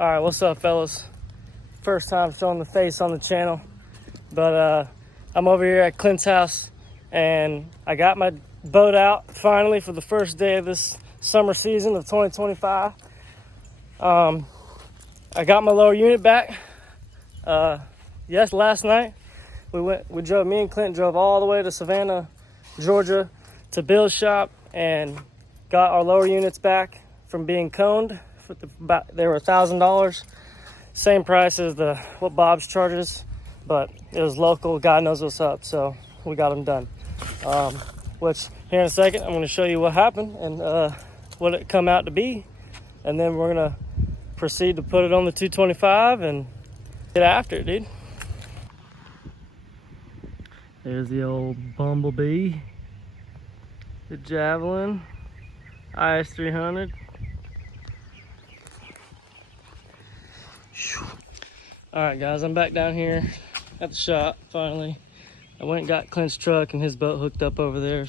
All right, what's up, fellas? First time showing the face on the channel, but I'm over here at Clint's house, and I got my boat out finally for the first day of this summer season of 2025. I got my lower unit back. Last night me and Clint drove all the way to Savannah, Georgia, to Bill's shop and got our lower units back from being coned. They were $1,000, same price as what Bob's charges, but it was local. God knows what's up, so we got them done. Which here in a second, I'm going to show you what happened and what it come out to be, and then we're going to proceed to put it on the 225 and get after it, dude. There's the old Bumblebee, the Javelin, IS300. All right, guys, I'm back down here at the shop finally. I went and got Clint's truck and his boat hooked up over there.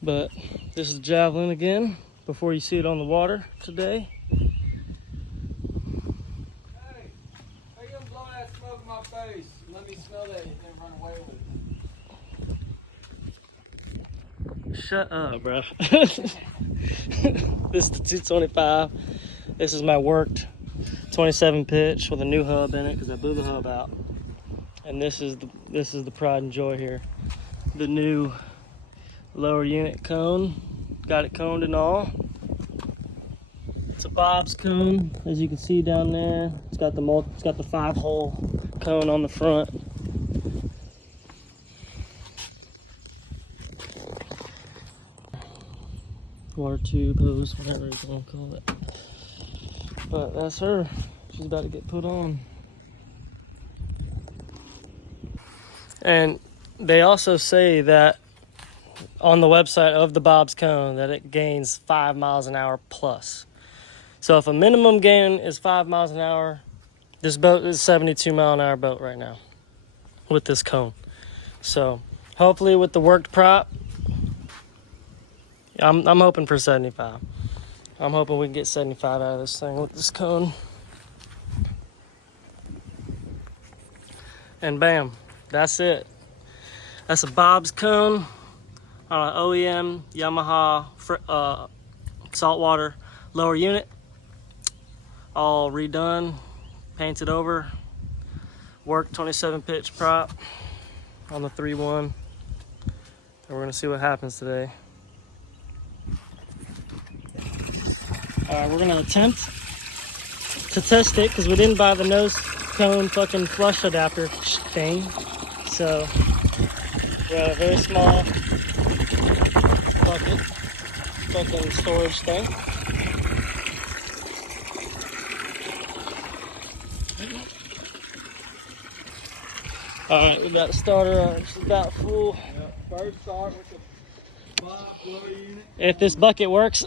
But this is the Javelin again before you see it on the water today. Hey, how you gonna blow that smoke in my face? Let me smell that and then run away with it. Shut up, bro. This is the 225. This is my worked 27 pitch with a new hub in it because I blew the hub out. And this is the pride and joy here. The new lower unit cone. Got it coned and all. It's a Bob's cone, as you can see down there. It's got the 5-hole cone on the front. Water tube hose, whatever you want to call it. But that's her. She's about to get put on. And they also say that on the website of the Bob's cone that it gains 5 miles an hour plus. So if a minimum gain is 5 miles an hour, this boat is a 72 mile an hour boat right now with this cone. So hopefully with the worked prop, I'm hoping for 75. I'm hoping we can get 75 out of this thing with this cone. And bam, that's it. That's a Bob's cone on an OEM Yamaha saltwater lower unit. All redone, painted over, worked 27 pitch prop on the 3-1. And we're gonna see what happens today. We're gonna attempt to test it because we didn't buy the nose cone fucking flush adapter thing. So we got a very small bucket fucking storage thing. Alright, we got the starter up. It's about full. Yep. First start with the Bob lower unit. If this bucket works.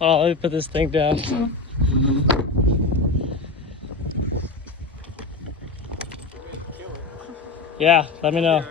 Oh, let me put this thing down. Yeah, let me know.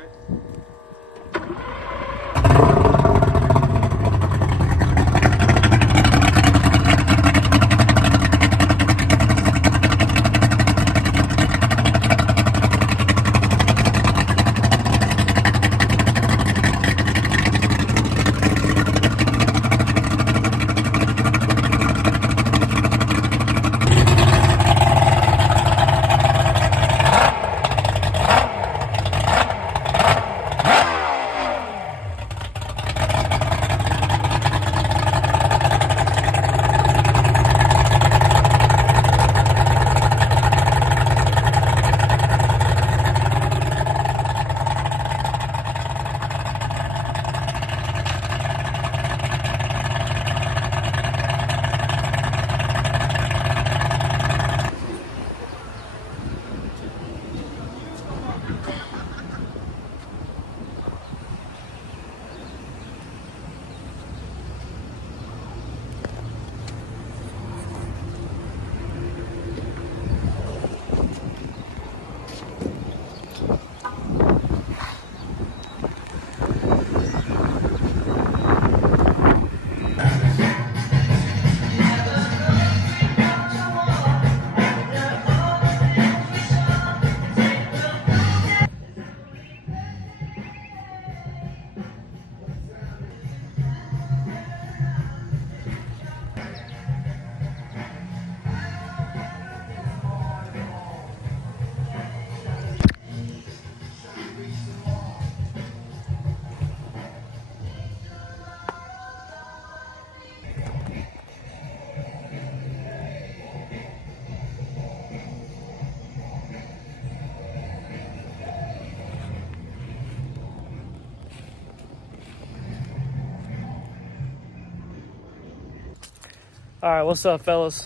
All right, what's up, fellas?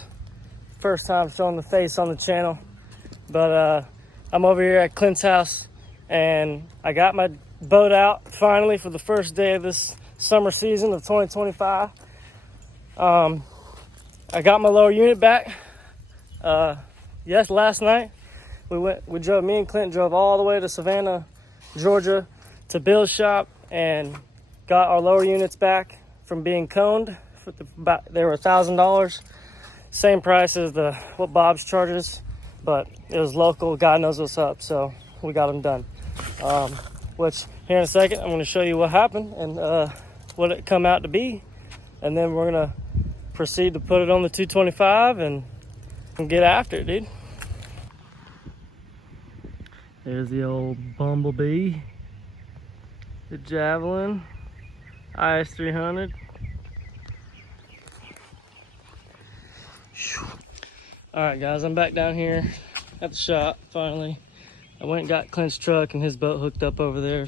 First time showing the face on the channel, but I'm over here at Clint's house, and I got my boat out finally for the first day of this summer season of 2025. I got my lower unit back. Last night me and Clint drove all the way to Savannah, Georgia, to Bill's shop and got our lower units back from being coned. They were $1,000, same price as what Bob's charges, but it was local. God knows what's up, so we got them done. Which here in a second, I'm going to show you what happened and what it come out to be, and then we're going to proceed to put it on the 225 and get after it, dude. There's the old Bumblebee, the Javelin, IS-300. All right, guys, I'm back down here at the shop finally. I went and got Clint's truck and his boat hooked up over there,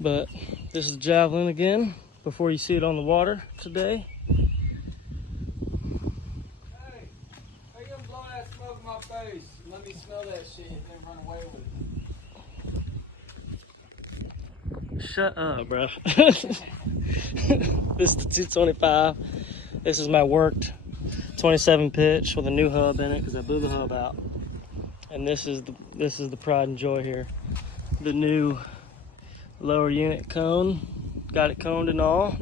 but this is the Javelin again before you see it on the water today. Hey, how you gonna blow that smoke in my face? Let me smell that shit and then run away with it. Shut up, bro. This is the 225. This is my worked 27 pitch with a new hub in it because I blew the hub out. And this is the pride and joy here. The new lower unit cone. Got it coned and all.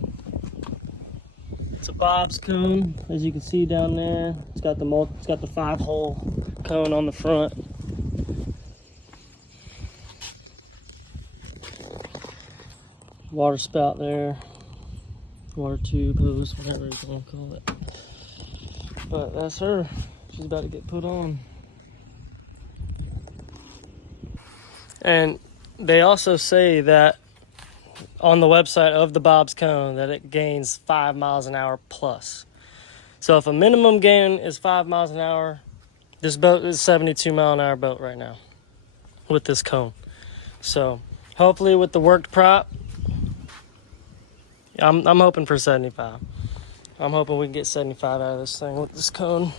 It's a Bob's cone, as you can see down there. It's got the 5-hole cone on the front. Water spout there. Water tube, hose, whatever you want to call it. But that's her. She's about to get put on. And they also say that on the website of the Bob's Cone that it gains 5 miles an hour plus. So if a minimum gain is 5 miles an hour, this boat is a 72 mile an hour boat right now with this cone. So hopefully with the worked prop, I'm hoping for 75. I'm hoping we can get 75 out of this thing with this cone.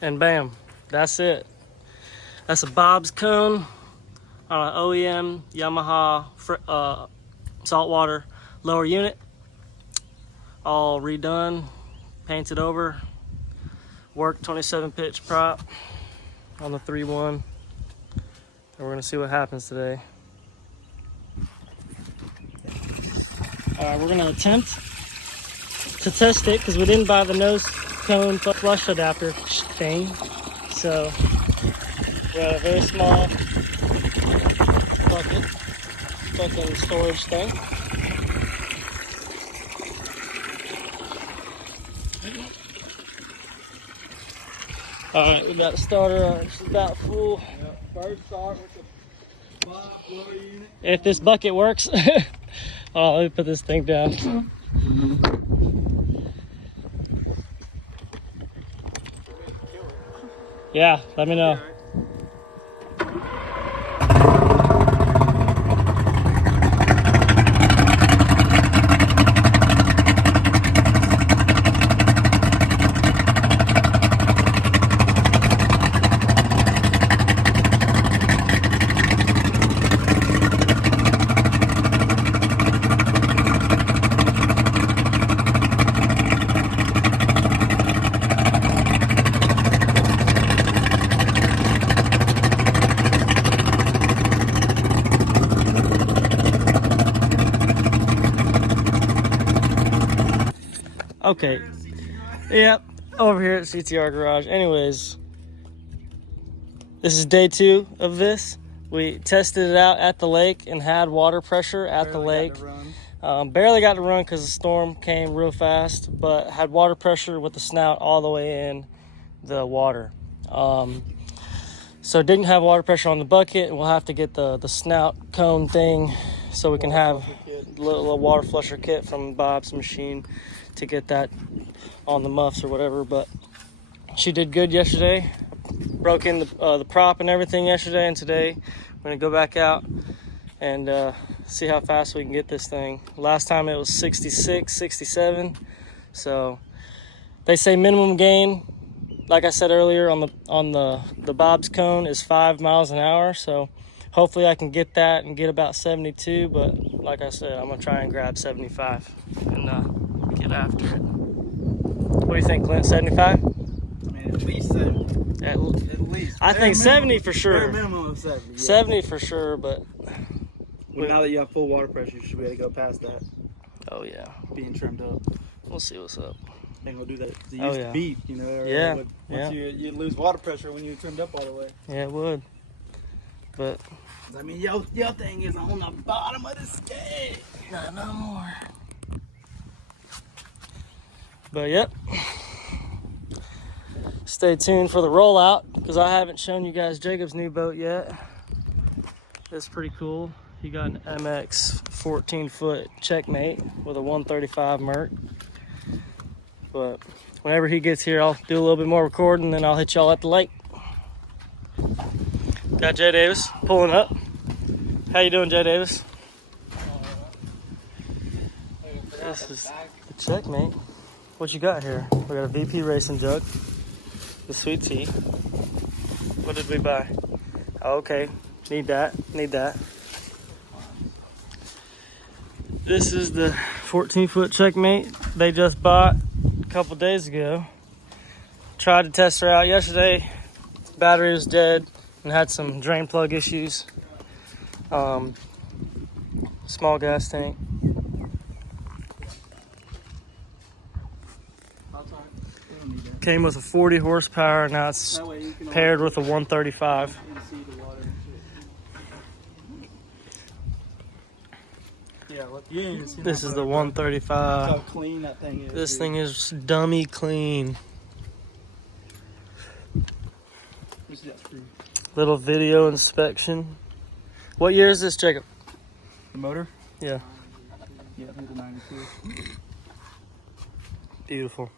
And bam, that's it. That's a Bob's Cone on an OEM Yamaha saltwater lower unit. All redone, painted over, worked 27 pitch prop on the 3-1. And we're gonna see what happens today. We're gonna attempt to test it because we didn't buy the nose cone flush adapter thing. So we got a very small bucket, fucking storage thing. Alright, we got a starter. It's about full. Yep. First start with the Bob lower unit. If this bucket works. Oh, let me put this thing down. Yeah, let me know. Okay. Yep. Over here at CTR Garage. Anyways, this is day 2 of this. We tested it out at the lake and had water pressure at the lake. Barely got to run because the storm came real fast, but had water pressure with the snout all the way in the water. So didn't have water pressure on the bucket. We'll have to get the snout cone thing so we can have a little water flusher kit from Bob's machine to get that on the muffs or whatever. But she did good yesterday. Broke in the prop and everything yesterday, and today we're gonna go back out and see how fast we can get this thing. Last time it was 66, 67. So they say minimum gain, like I said earlier, on the Bob's cone is 5 miles an hour. So hopefully I can get that and get about 72. But like I said, I'm gonna try and grab 75 and get after it. What do you think, Clint? 75? I mean, at least 70. At least. I think 70 for sure. Bare minimum of 70. Yeah. 70 for sure, but Well, now that you have full water pressure, you should be able to go past that. oh yeah, Being trimmed up. we'll see what's up. Ain't gonna do that. It used Oh, to yeah. beat, you know. Yeah, Once you lose water pressure when you're trimmed up all the way. Yeah, it would. But I mean, your thing is on the bottom of the scale. not no more. But yep. Stay tuned for the rollout because I haven't shown you guys Jacob's new boat yet. It's pretty cool. He got an MX 14-foot Checkmate with a 135 Merc. But whenever he gets here, I'll do a little bit more recording, then I'll hit y'all at the lake. Got Jay Davis pulling up. How you doing, Jay Davis? This is the Checkmate. What you got here? We got a VP racing jug, the sweet tea. What did we buy? Oh, okay, need that. This is the 14-foot Checkmate they just bought a couple days ago. Tried to test her out yesterday. Battery was dead and had some drain plug issues. Small gas tank. Came with a 40 horsepower, now it's paired with a 135. This is the 135. How clean that thing is. This thing is dummy clean. Little video inspection. What year is this, Jacob? The motor? Yeah. Yeah, I think the 92. Beautiful.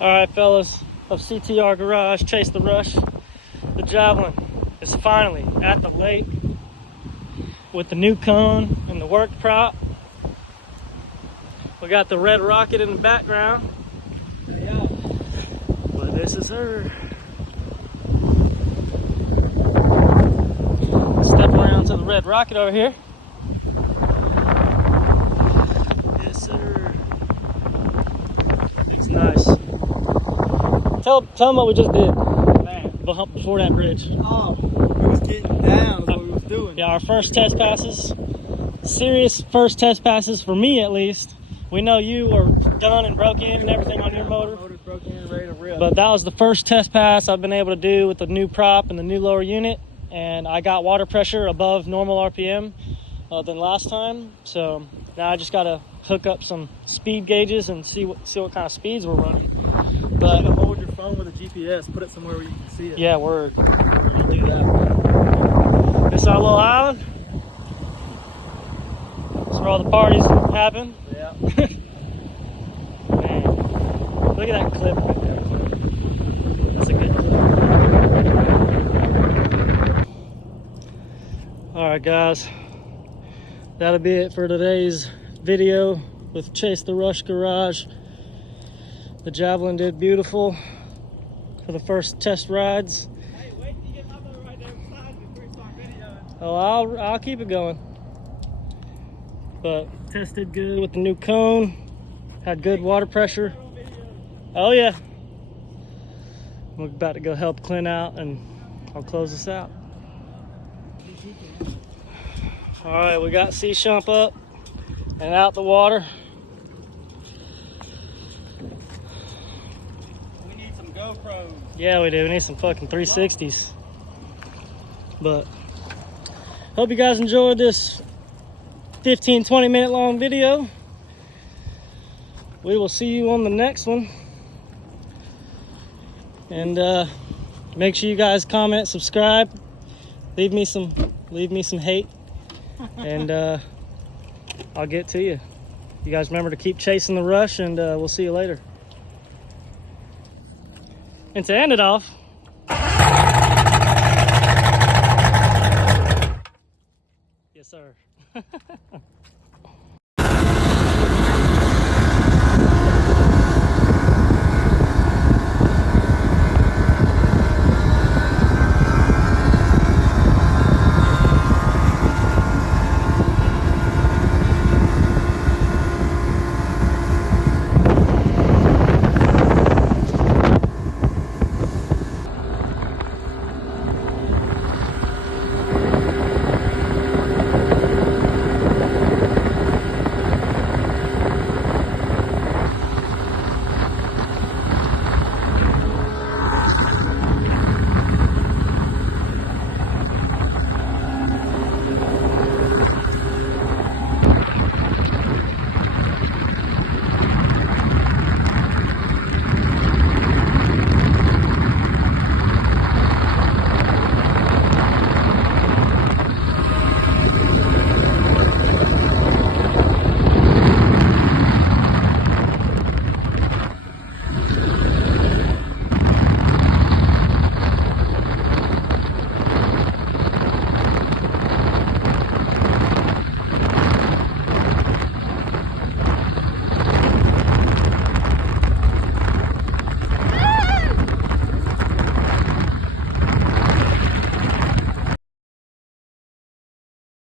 All right, fellas of CTR Garage, Chase the Rush. The Javelin is finally at the lake with the new cone and the work prop. We got the red rocket in the background. Yeah. But this is her. Step around to the red rocket over here. Yes, sir. It's nice. Tell them what we just did. Man. Before that bridge. Oh, we was getting down is what we was doing. Yeah, our first test passes. Serious first test passes for me at least. We know you were done and broke in and everything on your motor. Motor's broken in, ready to rip. But that was the first test pass I've been able to do with the new prop and the new lower unit. And I got water pressure above normal RPM than last time. So now I just got to hook up some speed gauges and see what kind of speeds we're running. But You hold your phone with a GPS, put it somewhere where you can see it. yeah, word. We're gonna do that. This our little island. That's where all the parties happen. Yeah. Man, look at that clip right there. That's a good clip. All right, guys. That'll be it for today's video with Chase the Rush Garage. The Javelin did beautiful for the first test rides. Hey, wait till you get my motor right there beside me before you start videoing. Oh, I'll keep it going. But tested good with the new cone. Had good water pressure. Oh yeah. We're about to go help Clint out and I'll close this out. All right, we got C-Shump up and out the water. We need some GoPros. Yeah, we do. We need some fucking 360s. But hope you guys enjoyed this 15-20 minute long video. We will see you on the next one. And make sure you guys comment, subscribe, leave me some hate, and I'll get to you. You guys remember to keep chasing the rush, and we'll see you later. And to end it off, yes sir.